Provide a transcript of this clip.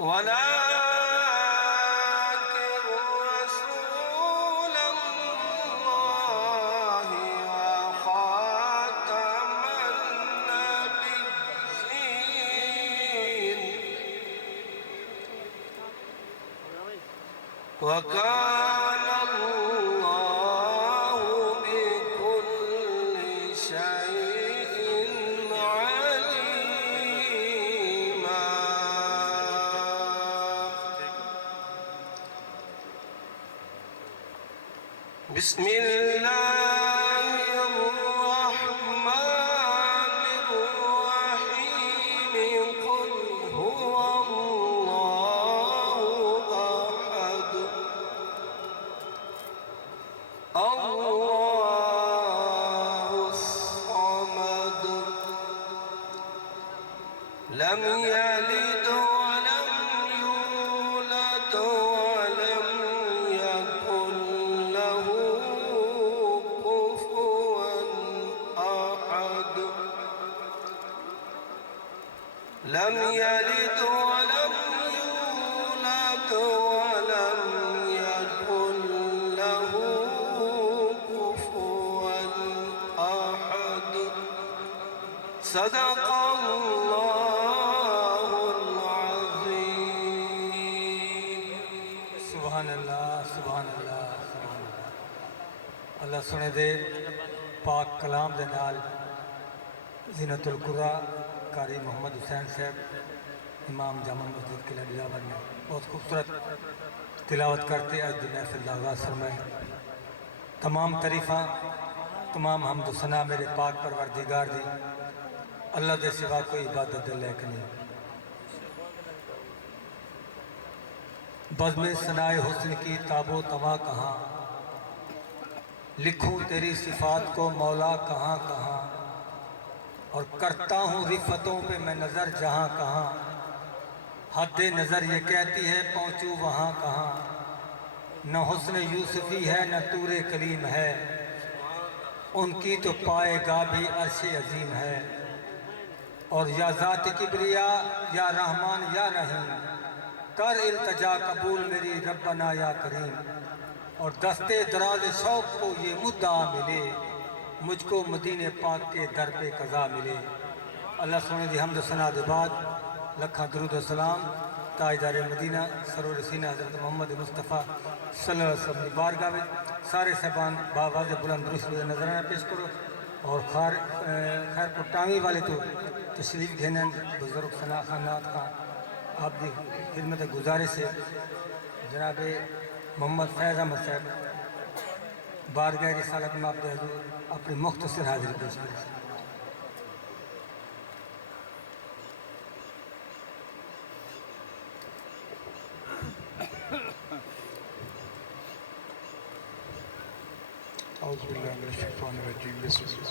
ولكن رسول الله وخاتم النبيين وكان الله بكل شيء عليما بسم الله الرحمن الرحيم قل هو الله أحد الله الصمد لم يلد ولم يولد ولم يكن له كفوا أحد لم يلد ولم يولد ولم يكن له كفوا أحد صدق الله العظيم सुभान अल्लाह सुभान अल्लाह सुभान अल्लाह। अल्लाह सुने दे पाक कलाम दे नाल ज़ीनतुल कुरा कारी मोहम्मद हुसैन साहब इमाम जामा मस्जिद किला बिलावल ने बहुत खूबसूरत तिलावत करते आज दिन महफिल का आगाज़ फरमाए। तमाम तरीफ़ा तमाम हमद सना मेरे पाक परवरदिगार दी अल्लाह के सिवा कोई इबादत दे लायक नहीं। बज़्म सनाए हुस्न की ताबो तमा कहाँ, लिखूं तेरी सिफ़ात को मौला कहाँ कहाँ, और करता हूँ रिफ़तों पे मैं नज़र जहाँ कहाँ, हद नज़र ये कहती है पहुँचूँ वहाँ कहाँ, न हुस्न यूसुफ़ी है न तूरे कलीम है, उनकी तो पाएगा भी अर्शे अजीम है। और या ज़ात किब्रिया या रहमान या रहीम, कर इल्तजा कबूल मेरी रब्बना या करीम। और दस्ते दराज शौक़ को ये मुद्दा मिले, मुझको मदीने पाक के दर पे कज़ा मिले। अल्लाह सोने दी हमद सना दे बाद लखा दरूद व सलाम ताजदार मदीना सरोवर सीना हज़रत मोहम्मद मुस्तफ़ा सल्लल्लाहु अलैहि वसल्लम की बारगाह में सारे साहबान बाबा बुलंद दुरूद नजराना पेश करो। और खैरपुर टांगी वाले तो तशरीफ घेने बुजुर्ग सना खान नाथ खान आपकी खिदमत गुजारिश है जनाब मोहम्मद फैज़ अहमद साहब बारगाह रिसालत में आपके हजूर अपनी मुख्तसर हाजिरी पेश करें। औज़ु बिल्लाहि मिनश शैतानिर रजीम। बिस्मिल्लाह।